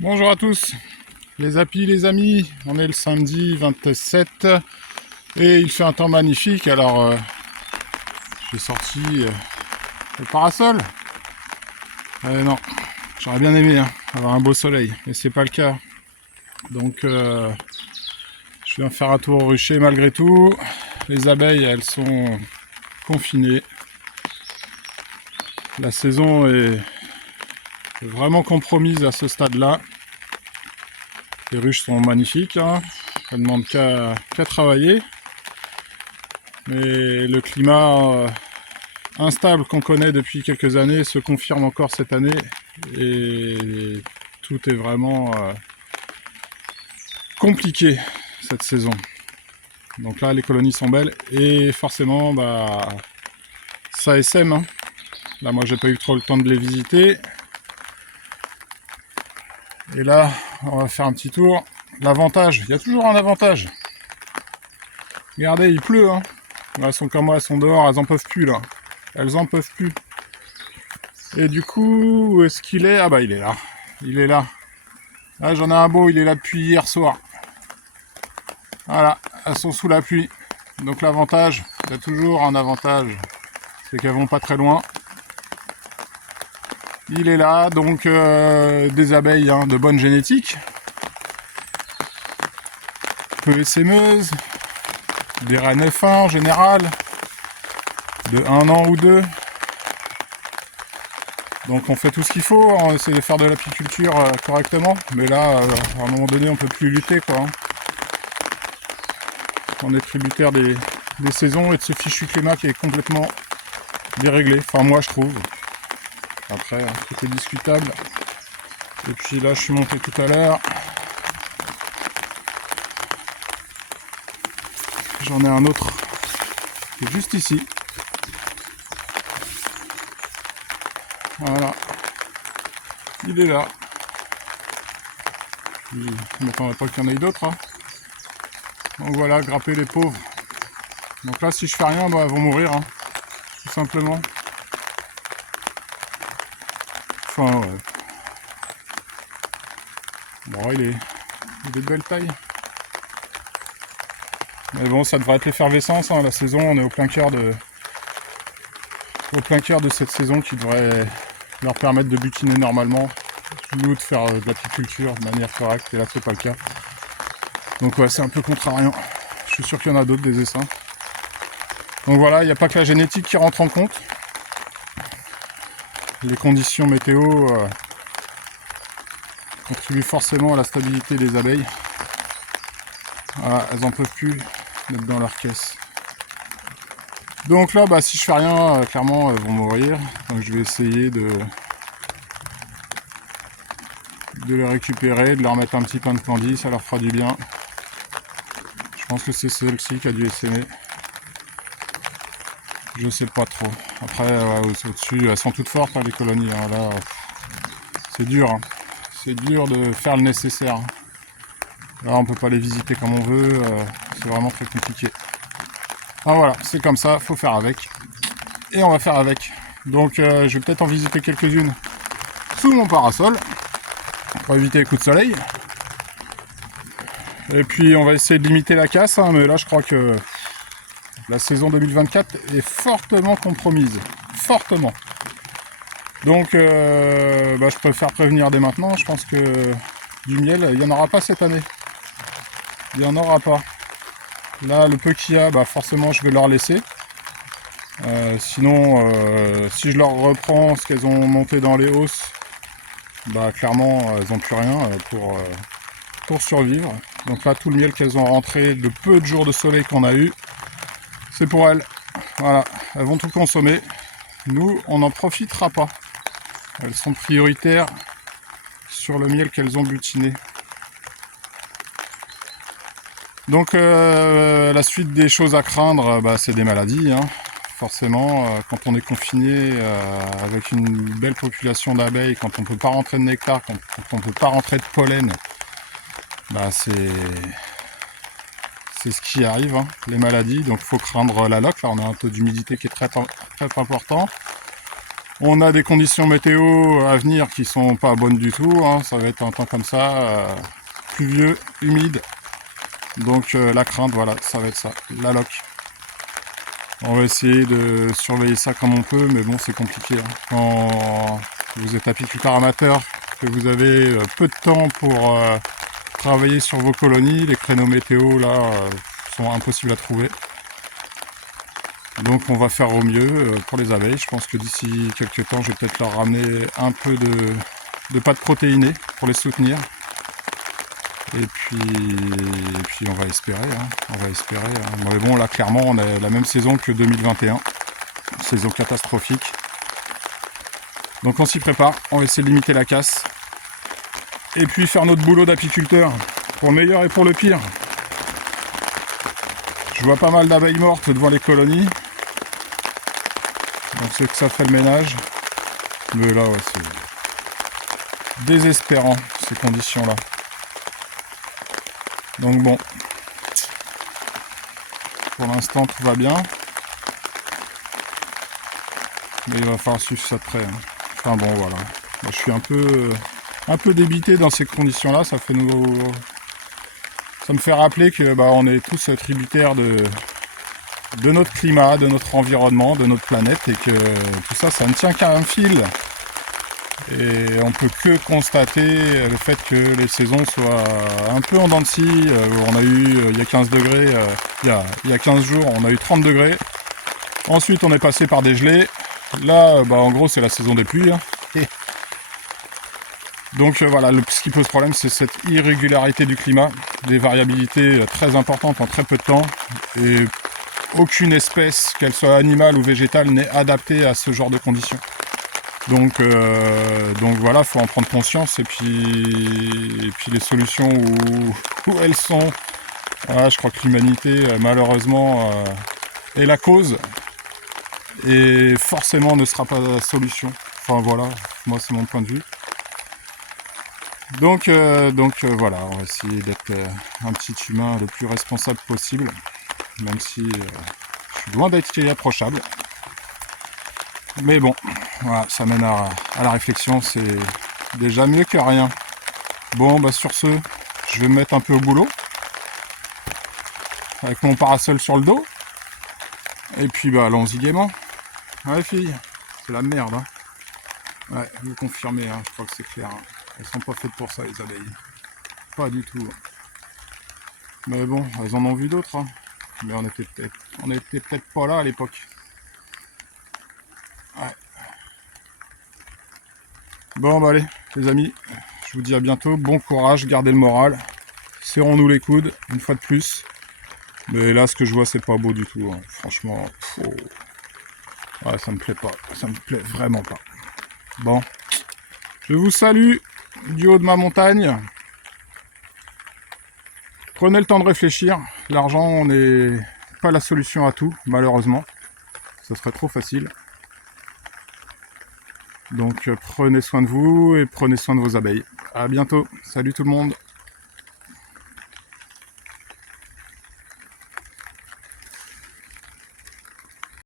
Bonjour à tous, les apis, les amis, on est le samedi 27 et il fait un temps magnifique, alors j'ai sorti le parasol. Non, j'aurais bien aimé avoir un beau soleil, mais c'est pas le cas. Donc je viens faire un tour au rucher malgré tout. Les abeilles, elles sont confinées. La saison est vraiment compromise à ce stade-là. Les ruches sont magnifiques, elles ne demandent qu'à travailler. Mais le climat instable qu'on connaît depuis quelques années se confirme encore cette année et tout est vraiment compliqué cette saison. Donc là, les colonies sont belles et forcément, ça sème. Là, moi, j'ai pas eu trop le temps de les visiter. Et là, on va faire un petit tour. L'avantage, il y a toujours un avantage. Regardez, il pleut. Elles sont comme moi, elles sont dehors, elles en peuvent plus là. Elles en peuvent plus. Et du coup, où est-ce qu'il est? Ah bah il est là. Il est là. Là j'en ai un beau, il est là depuis hier soir. Voilà, elles sont sous la pluie. Donc l'avantage, il y a toujours un avantage, c'est qu'elles vont pas très loin. Il est là, donc des abeilles de bonne génétique. Peu essaimeuses, des reines fins en général, de 1 an ou 2. Donc on fait tout ce qu'il faut, on essaie de faire de l'apiculture correctement, mais là, à un moment donné, on peut plus lutter, quoi. On est tributaire des saisons et de ce fichu climat qui est complètement déréglé. Enfin, moi, je trouve. Après, tout est discutable. Et puis là, je suis monté tout à l'heure. J'en ai un autre qui est juste ici. Voilà. Il est là. Je ne m'attendais pas qu'il y en ait d'autres. Donc voilà, grapper les pauvres. Donc là, si je fais rien, elles vont mourir. Tout simplement. Enfin, ouais. Bon, il est de belle taille. Mais bon, ça devrait être l'effervescence. La saison, on est au plein cœur de cette saison qui devrait leur permettre de butiner normalement. Nous, de faire de l'apiculture de manière correcte. Et là, c'est pas le cas. Donc ouais, c'est un peu contrariant. Je suis sûr qu'il y en a d'autres, des essaims. Donc voilà, il n'y a pas que la génétique qui rentre en compte. Les conditions météo contribuent forcément à la stabilité des abeilles. Voilà, elles en peuvent plus mettre dans leur caisse. Donc là, si je fais rien, clairement, elles vont mourir. Donc je vais essayer de les récupérer, de leur mettre un petit pain de candy, ça leur fera du bien. Je pense que c'est celle-ci qui a dû essaimer. Je sais pas trop. Après, au-dessus, elles sont toutes fortes, les colonies. Là, c'est dur. C'est dur de faire le nécessaire. Là, on peut pas les visiter comme on veut. C'est vraiment très compliqué. Ah voilà, c'est comme ça, faut faire avec. Et on va faire avec. Donc, je vais peut-être en visiter quelques-unes sous mon parasol pour éviter les coups de soleil. Et puis, on va essayer de limiter la casse. Mais là, je crois que la saison 2024 est fortement compromise. Fortement. Donc, je préfère prévenir dès maintenant. Je pense que du miel, il n'y en aura pas cette année. Il n'y en aura pas. Là, le peu qu'il y a, forcément, je vais leur laisser. Sinon, si je leur reprends ce qu'elles ont monté dans les hausses, clairement, elles n'ont plus rien pour survivre. Donc là, tout le miel qu'elles ont rentré, le peu de jours de soleil qu'on a eu, c'est pour elles. Voilà, elles vont tout consommer. Nous, on n'en profitera pas. Elles sont prioritaires sur le miel qu'elles ont butiné. Donc la suite des choses à craindre, c'est des maladies. Forcément, quand on est confiné avec une belle population d'abeilles, quand on ne peut pas rentrer de nectar, quand on ne peut pas rentrer de pollen, c'est ce qui arrive, les maladies. Donc il faut craindre la loque. Là, on a un taux d'humidité qui est très, très important. On a des conditions météo à venir qui sont pas bonnes du tout, hein. Ça va être un temps comme ça, pluvieux, humide. Donc la crainte, voilà, ça va être ça, la loque. On va essayer de surveiller ça comme on peut, mais bon, c'est compliqué, hein. Quand vous êtes apiculteur amateur, que vous avez peu de temps pour travailler sur vos colonies, les créneaux météo là sont impossibles à trouver. Donc on va faire au mieux pour les abeilles. Je pense que d'ici quelques temps, je vais peut-être leur ramener un peu de pâte protéinée pour les soutenir. Et puis on va espérer, hein. On va espérer, hein. Mais bon, là clairement, on a la même saison que 2021, saison catastrophique. Donc on s'y prépare, on va essayer de limiter la casse. Et puis faire notre boulot d'apiculteur, pour le meilleur et pour le pire. Je vois pas mal d'abeilles mortes devant les colonies. Donc c'est que ça fait le ménage. Mais là, ouais, c'est désespérant, ces conditions-là. Donc bon. Pour l'instant, tout va bien. Mais il va falloir suivre ça de près, hein. Enfin bon, voilà. Moi, je suis un peu débité dans ces conditions-là. Ça me fait rappeler que on est tous tributaires de notre climat, de notre environnement, de notre planète, et que tout ça, ça ne tient qu'à un fil. Et on peut que constater le fait que les saisons soient un peu en dents de scie. On a eu, il y a 15 degrés, il y a 15 jours, on a eu 30 degrés. Ensuite, on est passé par des gelées. Là, en gros, c'est la saison des pluies, hein. Donc voilà, ce qui pose problème, c'est cette irrégularité du climat, des variabilités très importantes en très peu de temps, et aucune espèce, qu'elle soit animale ou végétale, n'est adaptée à ce genre de conditions. Donc voilà, faut en prendre conscience, et puis les solutions où elles sont, voilà, je crois que l'humanité, malheureusement, est la cause, et forcément ne sera pas la solution. Enfin voilà, moi c'est mon point de vue. Donc voilà, on va essayer d'être un petit humain le plus responsable possible, même si je suis loin d'être irréprochable. Mais bon, voilà, ça mène à la réflexion, c'est déjà mieux que rien. Bon, sur ce, je vais me mettre un peu au boulot, avec mon parasol sur le dos, et puis allons-y gaiement. Ouais, filles, c'est la merde, hein. Ouais, vous confirmez, hein, je crois que c'est clair, hein. Elles sont pas faites pour ça, les abeilles. Pas du tout. Mais bon, elles en ont vu d'autres, hein. Mais on était peut-être pas là à l'époque. Ouais. Bon, allez, les amis, je vous dis à bientôt. Bon courage, gardez le moral. Serrons-nous les coudes, une fois de plus. Mais là, ce que je vois, c'est pas beau du tout, hein. Franchement, ouais, ça me plaît pas. Ça me plaît vraiment pas. Bon, je vous salue du haut de ma montagne. Prenez le temps de réfléchir. L'argent n'est pas la solution à tout, malheureusement. Ça serait trop facile. Donc prenez soin de vous et prenez soin de vos abeilles. À bientôt. Salut tout le monde.